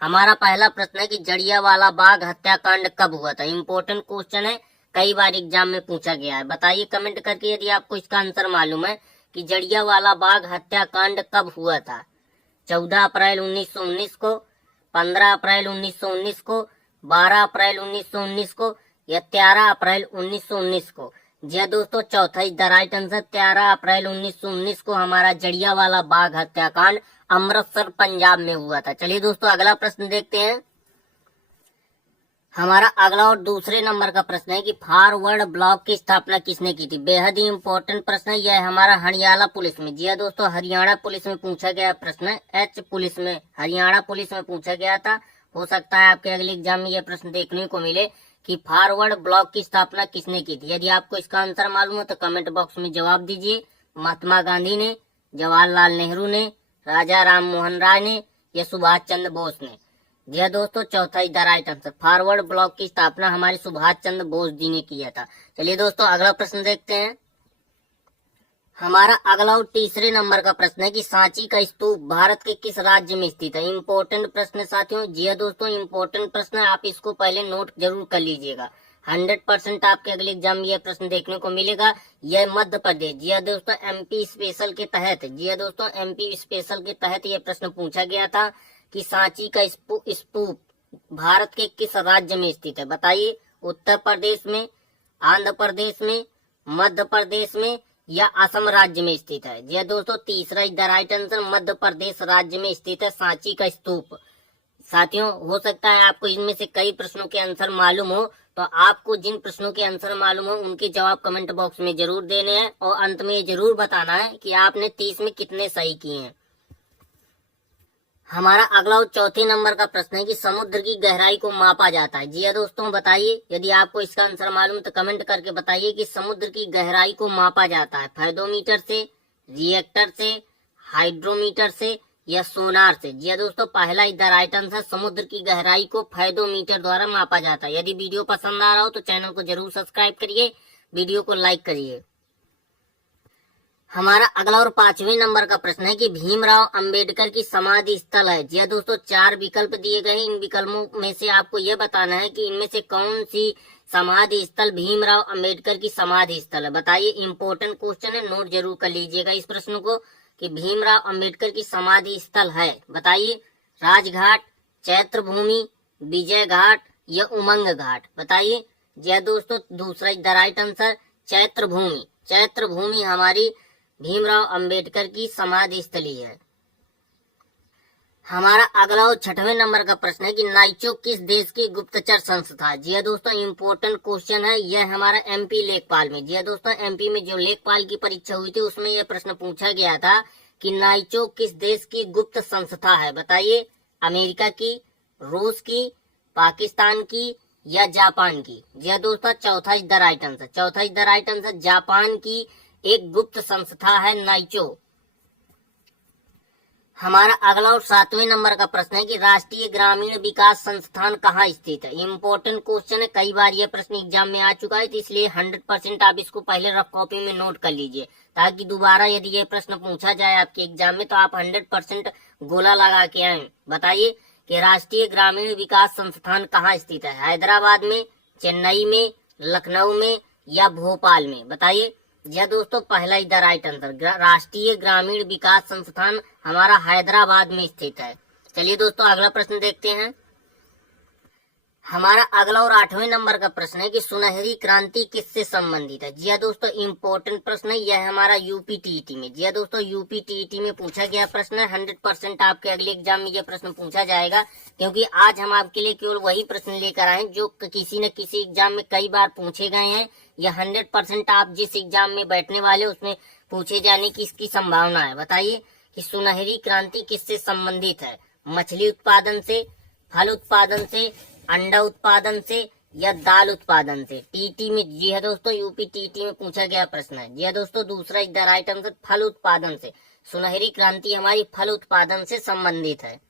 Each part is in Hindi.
हमारा पहला प्रश्न है कि जलियांवाला बाग हत्याकांड कब हुआ था। इम्पोर्टेंट क्वेश्चन है, कई बार एग्जाम में पूछा गया है। बताइए कमेंट करके यदि आपको इसका आंसर मालूम है कि जलियांवाला बाग हत्याकांड कब हुआ था। 14 अप्रैल 1919 को, 15 अप्रैल 1919 को, 12 अप्रैल 1919 को या 13 अप्रैल 1919 को। जी दोस्तों, चौथा इज द राइट आंसर। 13 अप्रैल 1919 को हमारा जलियांवाला बाग हत्याकांड अमृतसर पंजाब में हुआ था। चलिए दोस्तों, अगला प्रश्न देखते हैं। हमारा अगला और दूसरे नंबर का प्रश्न है कि फॉरवर्ड ब्लॉक की स्थापना किसने की थी। बेहद ही इंपॉर्टेंट प्रश्न है। यह हमारा हरियाणा पुलिस में, जी हाँ दोस्तों, हरियाणा पुलिस में पूछा गया प्रश्न है। एच पुलिस में, हरियाणा पुलिस में पूछा गया था। हो सकता है आपके अगले एग्जाम में यह प्रश्न देखने को मिले कि फॉरवर्ड ब्लॉक की स्थापना किसने की थी। यदि आपको इसका आंसर मालूम हो तो कमेंट बॉक्स में जवाब दीजिए। महात्मा गांधी ने, जवाहरलाल नेहरू ने, राजा राम मोहन राय ने या सुभाष चंद्र बोस ने। जी हाँ दोस्तों, चौथा is the right answer. Forward block की स्थापना हमारे सुभाष चंद्र बोस जी ने किया था। चलिए दोस्तों, अगला प्रश्न देखते हैं। हमारा अगला और तीसरे नंबर का प्रश्न है कि सांची का स्तूप भारत के किस राज्य में स्थित है। इंपॉर्टेंट प्रश्न साथियों। जी हाँ दोस्तों, इंपॉर्टेंट प्रश्न है, आप इसको पहले नोट जरूर कर लीजिएगा। 100% आपके अगले एग्जाम में यह प्रश्न देखने को मिलेगा। यह मध्य प्रदेश, जी हाँ दोस्तों, एमपी स्पेशल के तहत, जी हाँ दोस्तों, एमपी स्पेशल के तहत यह प्रश्न पूछा गया था कि सांची का स्तूप भारत के किस राज्य में स्थित है। बताइए, उत्तर प्रदेश में, आंध्र प्रदेश में, मध्य प्रदेश में या असम राज्य में स्थित है। जी दोस्तों, तीसरा is the right answer. Madhya Pradesh राज्य में स्थित है सांची का स्तूप। साथियों, हो सकता है आपको इनमें से कई प्रश्नों के आंसर मालूम हो, तो आपको जिन प्रश्नों के आंसर मालूम हो उनके जवाब कमेंट बॉक्स में जरूर देने हैं और अंत में ये जरूर बताना है कि आपने 30 में कितने सही किए हैं। हमारा अगला और चौथे नंबर का प्रश्न है कि समुद्र की गहराई को मापा जाता है। जी हाँ दोस्तों, बताइए यदि आपको इसका आंसर मालूम तो कमेंट करके बताइए कि समुद्र की गहराई को मापा जाता है फेदोमीटर से, रिएक्टर से, हाइड्रोमीटर से या सोनार से। जी हाँ दोस्तों, पहला इज द राइट आंसर। समुद्र की गहराई को फेदोमीटर द्वारा मापा जाता है। यदि वीडियो पसंद आ रहा हो तो चैनल को जरूर सब्सक्राइब करिए, वीडियो को लाइक करिए। हमारा अगला और पांचवें नंबर का प्रश्न है कि भीमराव अंबेडकर की समाधि स्थल है। जी दोस्तों, 4 विकल्प दिए गए हैं। इन विकल्पों में से आपको यह बताना है कि इनमें से कौन सी समाधि स्थल भीमराव अंबेडकर की समाधि स्थल है। बताइए, इंपॉर्टेंट क्वेश्चन है, नोट जरूर कर लीजिएगा इस प्रश्न को कि भीमराव अंबेडकर की समाधि स्थल है। बताइए, राजघाट, चैत्र भूमि, विजय घाट या उमंग घाट। बताइए। जी दोस्तों, दूसरा is the right answer, Chaitya Bhoomi. Chaitya Bhoomi हमारी भीमराव अंबेडकर की समाधि स्थली है। हमारा अगला और छठवें नंबर का प्रश्न है कि नाइचो किस देश की गुप्तचर संस्था। जी हाँ दोस्तों, इंपॉर्टेंट क्वेश्चन है। यह हमारा एमपी लेखपाल में, जी हाँ दोस्तों, एमपी में जो लेखपाल की परीक्षा हुई थी उसमें यह प्रश्न पूछा गया था कि नाइचो किस देश की गुप्त संस्था है। बताइए, अमेरिका की, रूस की, पाकिस्तान की या जापान की। जी हाँ दोस्तों, चौथा इज द राइट आंसर। चौथा is the right answer, Japan की एक गुप्त संस्था है नाइचो। हमारा अगला और 7वें नंबर का प्रश्न है कि राष्ट्रीय ग्रामीण विकास संस्थान कहाँ स्थित है। इंपॉर्टेंट क्वेश्चन है, कई बार यह प्रश्न एग्जाम में आ चुका है, तो इसलिए 100% आप इसको पहले रफ कॉपी में नोट कर लीजिए ताकि दोबारा यदि यह प्रश्न पूछा जाए आपके एग्जाम में तो आप 100% गोला लगा के आए। बताइए कि राष्ट्रीय ग्रामीण विकास संस्थान कहाँ स्थित है। हैदराबाद में, चेन्नई में, लखनऊ में या भोपाल में। बताइए। जी दोस्तों, पहला इज द राइट आंसर। राष्ट्रीय ग्रामीण विकास संस्थान हमारा हैदराबाद में स्थित है। चलिए दोस्तों, अगला प्रश्न देखते हैं। हमारा अगला और 8वें नंबर का प्रश्न है कि सुनहरी क्रांति किससे संबंधित है। जी दोस्तों, इंपॉर्टेंट प्रश्न है। यह हमारा यूपी टीईटी में, जी दोस्तों, यूपी टीईटी में पूछा गया प्रश्न है। 100% आपके अगले एग्जाम में यह प्रश्न पूछा जाएगा, क्योंकि आज हम आपके लिए केवल वही प्रश्न लेकर आए जो किसी न किसी एग्जाम में कई बार पूछे गए हैं। यह 100% आप जिस एग्जाम में बैठने वाले उसमें पूछे जाने की इसकी संभावना है। बताइए कि सुनहरी क्रांति किससे संबंधित है। मछली उत्पादन से, फल उत्पादन से, अंडा उत्पादन से या दाल उत्पादन से। टीटी में, जी है दोस्तों, यूपी टीटी में पूछा गया प्रश्न है। जी है दोस्तों, दूसरा इज द राइट आंसर, फल उत्पादन से। सुनहरी क्रांति हमारी फल उत्पादन से संबंधित है।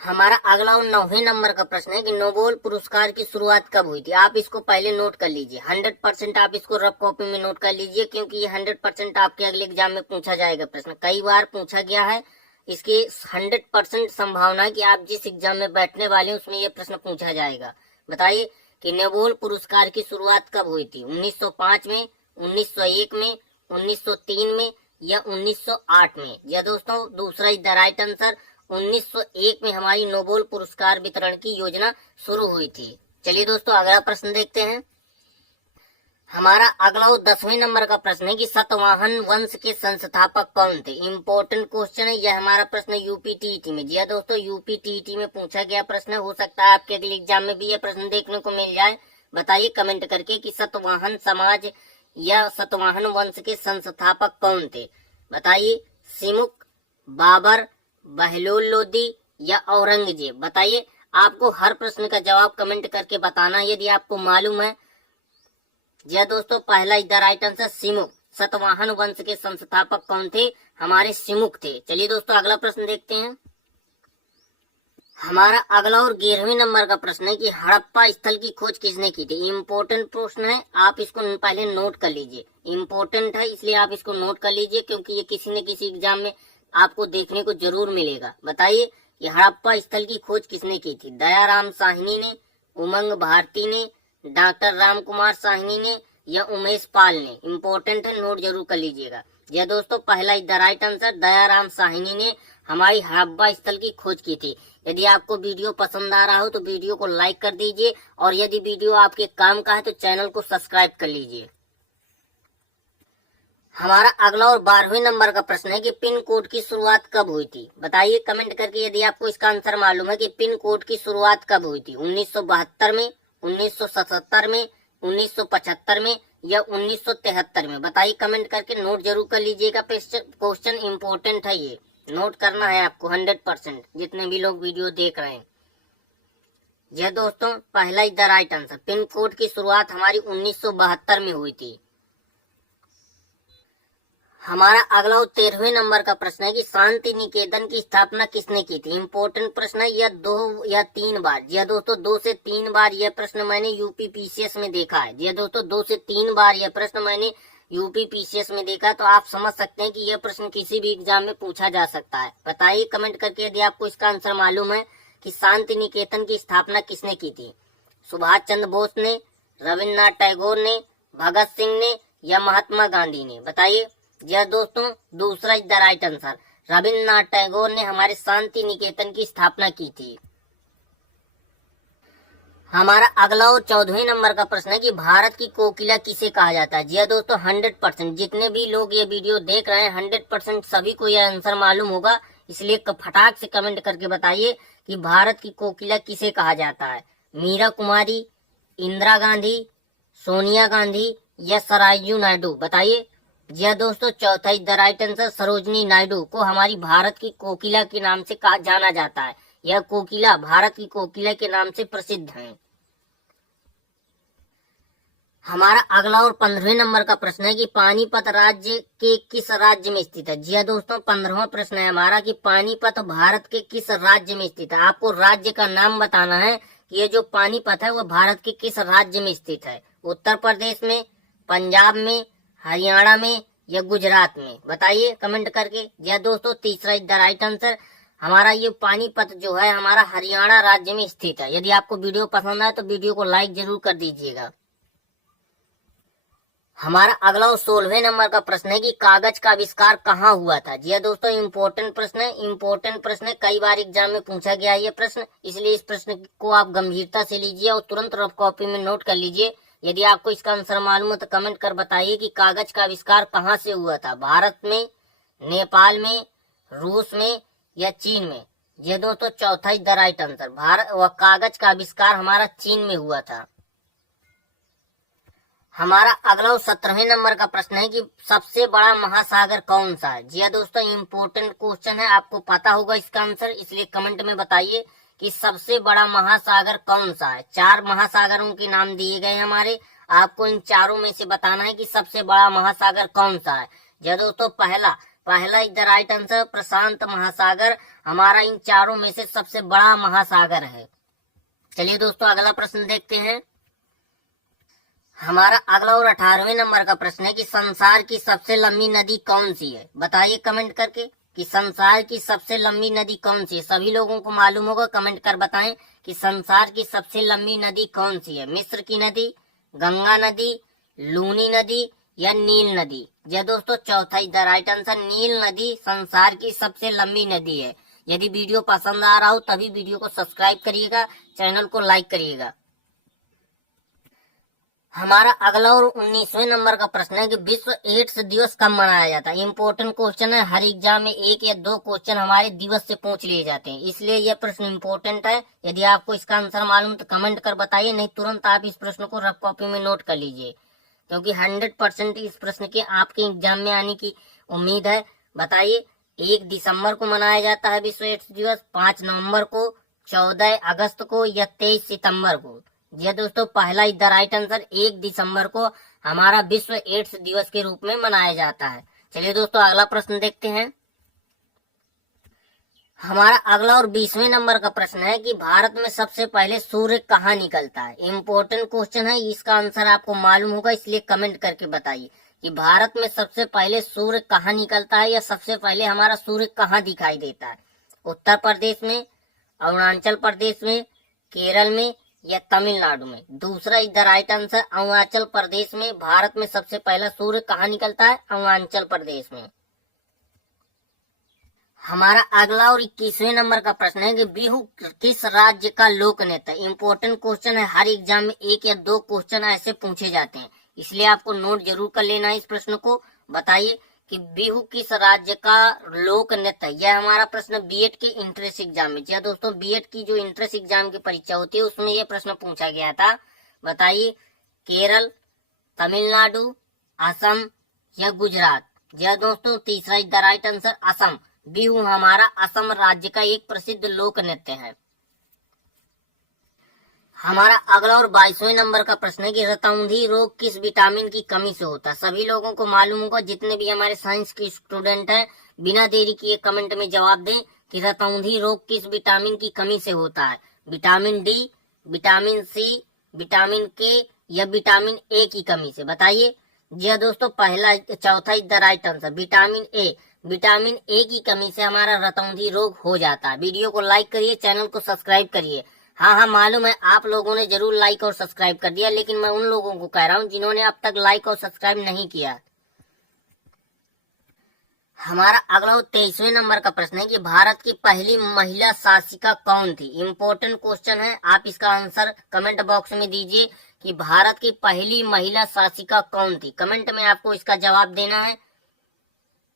हमारा अगला और 9वें नंबर का प्रश्न है कि नोबेल पुरस्कार की शुरुआत कब हुई थी। आप इसको पहले नोट कर लीजिए। 100% आप इसको रफ कॉपी में नोट कर लीजिए, क्योंकि ये 100% आपके अगले एग्जाम में पूछा जाएगा प्रश्न। कई बार पूछा गया है इसकी 100% संभावना है कि आप जिस एग्जाम में बैठने वाले हैं उसमें यह प्रश्न पूछा जाएगा। बताइए कि नोबेल पुरस्कार की शुरुआत कब हुई थी? 1905 में, 1901 में, 1903 में या 1908 में? या दोस्तों दूसरा इज द राइट आंसर, 1901 में हमारी नोबेल पुरस्कार वितरण की योजना शुरू हुई थी। चलिए दोस्तों अगला प्रश्न देखते हैं। हमारा अगला 10वें नंबर का प्रश्न है कि सतवाहन वंश के संस्थापक कौन थे? इम्पोर्टेंट क्वेश्चन है यह हमारा प्रश्न यूपीटीईटी में। जी हाँ दोस्तों, यूपीटीईटी में पूछा गया प्रश्न है, हो सकता है आपके अगले एग्जाम में भी यह प्रश्न देखने को मिल जाए। बताइए कमेंट करके कि सतवाहन समाज या सतवाहन वंश के संस्थापक कौन थे? बताइए सिमुक, बाबर, बहलोल लोदी या औरंगजेब? बताइए, आपको हर प्रश्न का जवाब कमेंट करके बताना यदि आपको मालूम है। जी हाँ दोस्तों, पहला is the right answer Simuk. Satavahana वंश के संस्थापक कौन थे? हमारे सिमुक थे। चलिए दोस्तों अगला प्रश्न देखते हैं। हमारा अगला और 11वें नंबर का प्रश्न है कि हड़प्पा स्थल की खोज किसने की थी? इम्पोर्टेंट प्रश्न है, आप इसको पहले नोट कर लीजिए। इम्पोर्टेंट है इसलिए आप इसको नोट कर लीजिए क्योंकि ये किसी न किसी एग्जाम में आपको देखने को जरूर मिलेगा। बताइए कि हड़प्पा स्थल की खोज किसने की थी? दयाराम साहनी ने, उमंग भारती ने, डॉक्टर राम कुमार साहनी ने या उमेश पाल ने? इम्पोर्टेंट है, नोट जरूर कर लीजिएगा। यह दोस्तों पहला is the right answer, Dayaram Sahni ने हमारी हड़प्पा स्थल की खोज की थी। यदि आपको वीडियो पसंद आ रहा हो तो वीडियो को लाइक कर दीजिए और यदि वीडियो आपके काम का है तो चैनल को सब्सक्राइब कर लीजिए। हमारा अगला और 12वें नंबर का प्रश्न है कि पिन कोड की शुरुआत कब हुई थी? बताइए कमेंट करके यदि आपको इसका आंसर मालूम है कि पिन कोड की शुरुआत कब हुई थी। 1972 में, 1977 में, 1975 में या 1973 में? बताइए कमेंट करके, नोट जरूर कर लीजिएगा। क्वेश्चन इंपॉर्टेंट है, ये नोट करना है आपको 100%, जितने भी लोग वीडियो देख रहे हैं। यह दोस्तों पहला is the right answer, pin code की शुरुआत हमारी 1972 में हुई थी। हमारा अगला और 13वें नंबर का प्रश्न है कि शांति निकेतन की स्थापना किसने की थी? इंपॉर्टेंट प्रश्न है, यह 2 या 3 बार, जी दोस्तों 2 से 3 बार यह प्रश्न मैंने यूपी पीसीएस में देखा है। जी दोस्तों 2 से 3 बार यह प्रश्न मैंने यूपी पीसीएस में देखा, तो आप समझ सकते हैं कि यह प्रश्न किसी भी एग्जाम में पूछा जा सकता है। बताइए कमेंट करके यदि आपको इसका आंसर मालूम है कि शांति निकेतन की स्थापना किसने की थी? सुभाष चंद्र बोस ने, रविन्द्रनाथ टैगोर ने, भगत सिंह ने या महात्मा गांधी ने? बताइए। यह दोस्तों दूसरा is the right answer, Rabindranath Tagore ने हमारे शांति निकेतन की स्थापना की थी। हमारा अगला और 14वें नंबर का प्रश्न है कि भारत की कोकिला किसे कहा जाता है? जी दोस्तों 100%, जितने भी लोग ये वीडियो देख रहे हैं 100% सभी को यह आंसर मालूम होगा, इसलिए फटाक से कमेंट करके बताइए कि भारत की कोकिला किसे कहा जाता है? मीरा कुमारी, इंदिरा गांधी, सोनिया गांधी या सरोजिनी नायडू? बताइए। जी दोस्तों चौथा is the right answer, Sarojini Naidu को हमारी भारत की कोकिला के नाम से जाना जाता है। यह कोकिला भारत की कोकिला के नाम से प्रसिद्ध है। हमारा अगला और 15वें नंबर का प्रश्न है कि पानीपत राज्य के किस राज्य में स्थित है? जी दोस्तों 15वां प्रश्न है हमारा कि पानीपत भारत के किस राज्य में स्थित है। आपको राज्य का नाम बताना है कि ये जो पानीपत है वह भारत के किस राज्य में स्थित है। उत्तर प्रदेश में, पंजाब में, हरियाणा में या गुजरात में? बताइए कमेंट करके। यह दोस्तों तीसरा इज द राइट आंसर, हमारा ये पानीपत जो है हमारा हरियाणा राज्य में स्थित है। यदि आपको वीडियो पसंद आए तो वीडियो को लाइक जरूर कर दीजिएगा। हमारा अगला और 16वें नंबर का प्रश्न है कि कागज का आविष्कार कहाँ हुआ था? जी दोस्तों इम्पोर्टेंट प्रश्न है, इम्पोर्टेंट प्रश्न है, कई बार एग्जाम में पूछा गया है ये प्रश्न, इसलिए इस प्रश्न को आप गंभीरता से लीजिए और तुरंत रफ कॉपी में नोट कर लीजिए। यदि आपको इसका आंसर मालूम हो तो कमेंट कर बताइए कि कागज का आविष्कार कहाँ से हुआ था? भारत में, नेपाल में, रूस में या चीन में? ये दोस्तों चौथा is the right answer, Bharat व कागज का आविष्कार हमारा चीन में हुआ था। हमारा अगला और 17वें नंबर का प्रश्न है कि सबसे बड़ा महासागर कौन सा है? जी दोस्तों इम्पोर्टेंट क्वेश्चन है, आपको पता होगा इसका आंसर, इसलिए कमेंट में बताइए कि सबसे बड़ा महासागर कौन सा है। 4 महासागरों के नाम दिए गए हमारे, आपको इन चारों में से बताना है कि सबसे बड़ा महासागर कौन सा है। जी दोस्तों पहला इज द राइट आंसर, प्रशांत महासागर हमारा इन चारों में से सबसे बड़ा महासागर है। चलिए दोस्तों अगला प्रश्न देखते हैं। हमारा अगला और 18वें नंबर का प्रश्न है कि संसार की सबसे लंबी नदी कौन सी है? बताइए कमेंट करके। कि संसार की सबसे लंबी नदी कौन सी है। सभी लोगों को मालूम होगा, कमेंट कर बताएं कि संसार की सबसे लंबी नदी कौन सी है। मिस्र की नदी, गंगा नदी, लूनी नदी या नील नदी। यह दोस्तों चौथा द राइट आंसर नील नदी संसार की सबसे लंबी नदी है। यदि वीडियो पसंद आ रहा हो तभी वीडियो को सब्सक्राइब करिएगा, चैनल को लाइक करिएगा। हमारा अगला और 19वें नंबर का प्रश्न है कि विश्व एड्स दिवस कब मनाया जाता है। इम्पोर्टेंट क्वेश्चन है, हर एग्जाम में 1 या 2 क्वेश्चन हमारे दिवस से पूछ लिए जाते हैं, इसलिए यह प्रश्न इम्पोर्टेंट है। यदि आपको इसका आंसर मालूम तो कमेंट कर बताइए, नहीं तुरंत आप इस प्रश्न को रफ कॉपी में नोट कर लीजिए, क्योंकि 100% इस प्रश्न के आपके एग्जाम में आने की उम्मीद है। बताइए, 1 दिसंबर को मनाया जाता है विश्व एड्स दिवस, 5 नवंबर को, 14 अगस्त को या 23 सितंबर को। जी दोस्तों, पहला द राइट आंसर 1 दिसंबर को हमारा विश्व एड्स दिवस के रूप में मनाया जाता है। चलिए दोस्तों, अगला प्रश्न देखते हैं। हमारा अगला और 20वें नंबर का प्रश्न है कि भारत में सबसे पहले सूर्य कहाँ निकलता है। इम्पोर्टेंट क्वेश्चन है, इसका आंसर आपको मालूम होगा, इसलिए कमेंट करके बताइए कि भारत में सबसे पहले सूर्य कहाँ निकलता है या सबसे पहले हमारा सूर्य कहाँ दिखाई देता है। उत्तर प्रदेश में, अरुणाचल प्रदेश में, केरल में या तमिलनाडु में। दूसरा the right answer Arunachal Pradesh में। भारत में सबसे पहला सूर्य कहाँ निकलता है, अरुणाचल प्रदेश में। हमारा अगला और 21वें नंबर का प्रश्न है कि बिहू किस राज्य का लोक नृत्य है। इम्पोर्टेंट क्वेश्चन है, हर एग्जाम में 1 या 2 क्वेश्चन ऐसे पूछे जाते हैं, इसलिए आपको नोट जरूर कर लेना है इस प्रश्न को। बताइए कि बिहू किस राज्य का लोक नृत्य है। यह हमारा प्रश्न बीएड के इंट्रेंस एग्जाम में, जी दोस्तों, बीएड की जो इंट्रेंस एग्जाम की परीक्षा होती है उसमें यह प्रश्न पूछा गया था। बताइए, केरल, तमिलनाडु, असम या गुजरात। जी दोस्तों, तीसरा the right answer Assam. Bihu हमारा असम राज्य का एक प्रसिद्ध लोक नृत्य है। हमारा अगला और 22वें नंबर का प्रश्न है कि रतौंधी रोग किस विटामिन की कमी से होता है। सभी लोगों को मालूम होगा, जितने भी हमारे साइंस के स्टूडेंट हैं, बिना देरी किए कमेंट में जवाब दें कि रतौंधी रोग किस विटामिन की कमी से होता है। Vitamin D, vitamin C, vitamin K या विटामिन ए की कमी से। बताइए। जी दोस्तों, चौथा the right answer vitamin A. Vitamin A की कमी से हमारा रतौंधी रोग हो जाता है। वीडियो को लाइक करिए, चैनल को सब्सक्राइब करिए। हाँ, मालूम है आप लोगों ने जरूर लाइक और सब्सक्राइब कर दिया, लेकिन मैं उन लोगों को कह रहा हूँ जिन्होंने अब तक लाइक और सब्सक्राइब नहीं किया। हमारा अगला 23वें नंबर का प्रश्न है कि भारत की पहली महिला शासिका कौन थी। इम्पोर्टेंट क्वेश्चन है, आप इसका आंसर कमेंट बॉक्स में दीजिए कि भारत की पहली महिला शासिका कौन थी। कमेंट में आपको इसका जवाब देना है।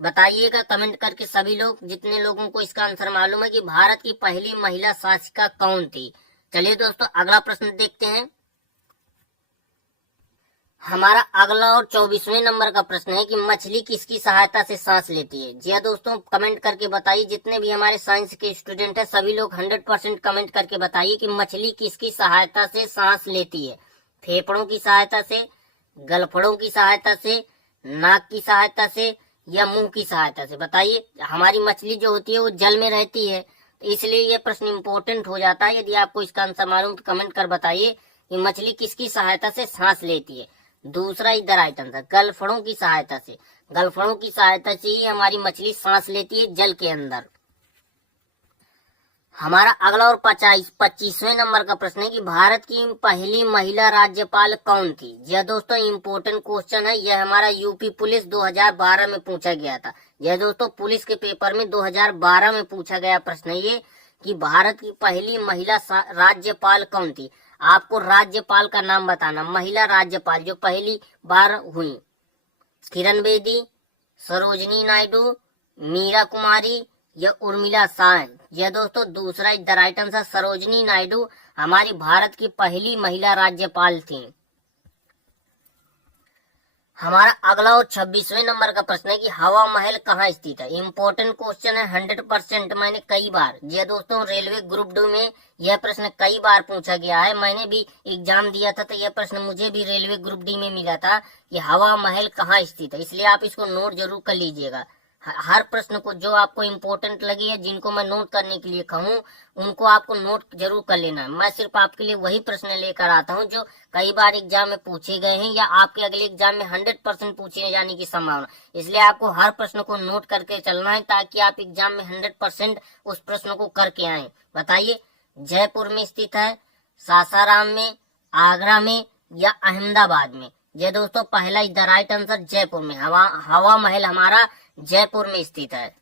बताइएगा कमेंट करके सभी लोग, जितने लोगों को इसका आंसर मालूम है कि भारत की पहली महिला शासिका कौन थी। चलिए दोस्तों, अगला प्रश्न देखते हैं। हमारा अगला और 24वें नंबर का प्रश्न है कि मछली किसकी सहायता से सांस लेती है। जी दोस्तों, कमेंट करके बताइए, जितने भी हमारे साइंस के स्टूडेंट हैं सभी लोग 100% कमेंट करके बताइए कि मछली किसकी सहायता से सांस लेती है। फेफड़ों की सहायता से, गलफड़ों की सहायता से, नाक की सहायता से या मुंह की सहायता से। बताइए। हमारी मछली जो होती है वो जल में रहती है, तो इसलिए यह प्रश्न इम्पोर्टेंट हो जाता है। यदि आपको इसका आंसर मालूम तो कमेंट कर बताइए कि मछली किसकी सहायता से सांस लेती है। दूसरा द राइट आंसर गलफड़ों की सहायता से। गलफड़ों की सहायता से ही हमारी मछली सांस लेती है जल के अंदर। हमारा अगला और 25वें नंबर का प्रश्न है कि भारत की पहली महिला राज्यपाल कौन थी। यह दोस्तों इम्पोर्टेंट क्वेश्चन है, यह हमारा यूपी पुलिस 2012 में पूछा गया था। यह दोस्तों पुलिस के पेपर में 2012 में पूछा गया प्रश्न है ये कि भारत की पहली महिला राज्यपाल कौन थी। आपको राज्यपाल का नाम बताना, महिला राज्यपाल जो पहली बार हुई। किरण बेदी, सरोजनी नायडू, मीरा कुमारी या उर्मिला शाह। यह दोस्तों दूसरा the right answer Sarojini Naidu हमारी भारत की पहली महिला राज्यपाल थी। हमारा अगला और 26वें नंबर का प्रश्न है कि हवा महल कहाँ स्थित है। इम्पोर्टेंट क्वेश्चन है, 100% मैंने कई बार, जी दोस्तों, रेलवे ग्रुप 2 में यह प्रश्न कई बार पूछा गया है। मैंने भी एग्जाम दिया था तो यह प्रश्न मुझे भी रेलवे ग्रुप डी में मिला था कि हवा महल कहाँ स्थित है, इसलिए आप इसको नोट जरूर कर लीजिएगा। हर प्रश्न को जो आपको इम्पोर्टेंट लगे या जिनको मैं नोट करने के लिए कहूँ उनको आपको नोट जरूर कर लेना है। मैं सिर्फ आपके लिए वही प्रश्न लेकर आता हूँ जो कई बार एग्जाम में पूछे गए हैं या आपके अगले एग्जाम में 100% पूछे जाने की संभावना। इसलिए आपको हर प्रश्न को नोट करके चलना है ताकि आप एग्जाम में 100% उस प्रश्न को करके आए। बताइए, जयपुर में स्थित है, सासाराम में, आगरा में या अहमदाबाद में? ये दोस्तों पहला is the right answer, Jaipur में। हवा महल हमारा जयपुर में स्थित है।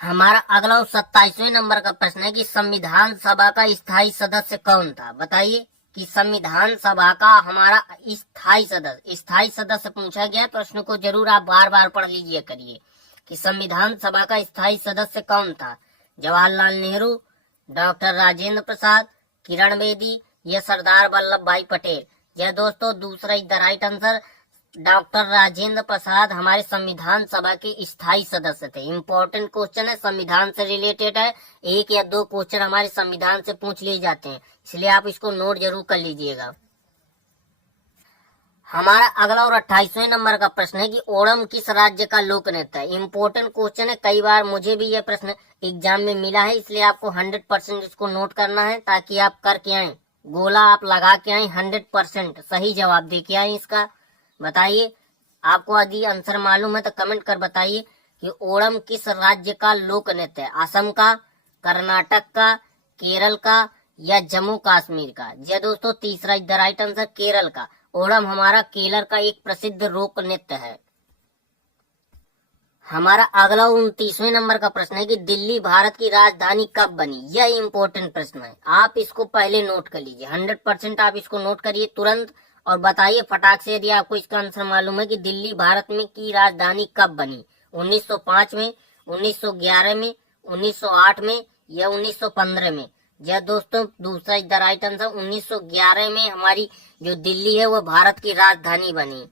हमारा अगला 27वें नंबर का प्रश्न है कि संविधान सभा का स्थायी सदस्य कौन था? बताइए कि संविधान सभा का हमारा स्थायी सदस्य पूछा गया। प्रश्न को जरूर आप बार बार पढ़ लीजिए करिए कि संविधान सभा का स्थायी सदस्य कौन था? जवाहरलाल नेहरू, डॉक्टर राजेंद्र प्रसाद, किरण बेदी या सरदार वल्लभ भाई पटेल? यह दोस्तों दूसरा is the right answer, doctor Rajendra Prasad हमारे संविधान सभा के स्थायी सदस्य थे। इम्पोर्टेंट क्वेश्चन है, संविधान से रिलेटेड है। 1 या 2 क्वेश्चन हमारे संविधान से पूछ लिए जाते हैं, इसलिए आप इसको नोट जरूर कर लीजिएगा। हमारा अगला और 28वें नंबर का प्रश्न है कि ओणम किस राज्य का लोक नृत्य है? इम्पोर्टेंट क्वेश्चन है, कई बार मुझे भी यह प्रश्न एग्जाम में मिला है, इसलिए आपको 100% इसको नोट करना है ताकि आप करके आए, गोला आप लगा के आए, 100% सही जवाब दे के आए इसका। बताइए, आपको यदि आंसर मालूम है तो कमेंट कर बताइए कि ओणम किस राज्य का लोक नृत्य है? असम का, कर्नाटक का, केरल का या जम्मू कश्मीर का? यह दोस्तों तीसरा is the right answer, Kerala का। ओणम हमारा केरल का एक प्रसिद्ध लोक नृत्य है। हमारा अगला 29वें नंबर का प्रश्न है कि दिल्ली भारत की राजधानी कब बनी? यह इम्पोर्टेंट प्रश्न है, आप इसको पहले नोट कर लीजिए। 100% आप इसको नोट करिए तुरंत और बताइए फटाक से यदि आपको इसका आंसर मालूम है कि दिल्ली भारत में की राजधानी कब बनी? 1905 में, 1911 में, 1908 में या 1915 में? यह दोस्तों दूसरा इज द राइट आंसर, 1911 में हमारी जो दिल्ली है वो भारत की राजधानी बनी।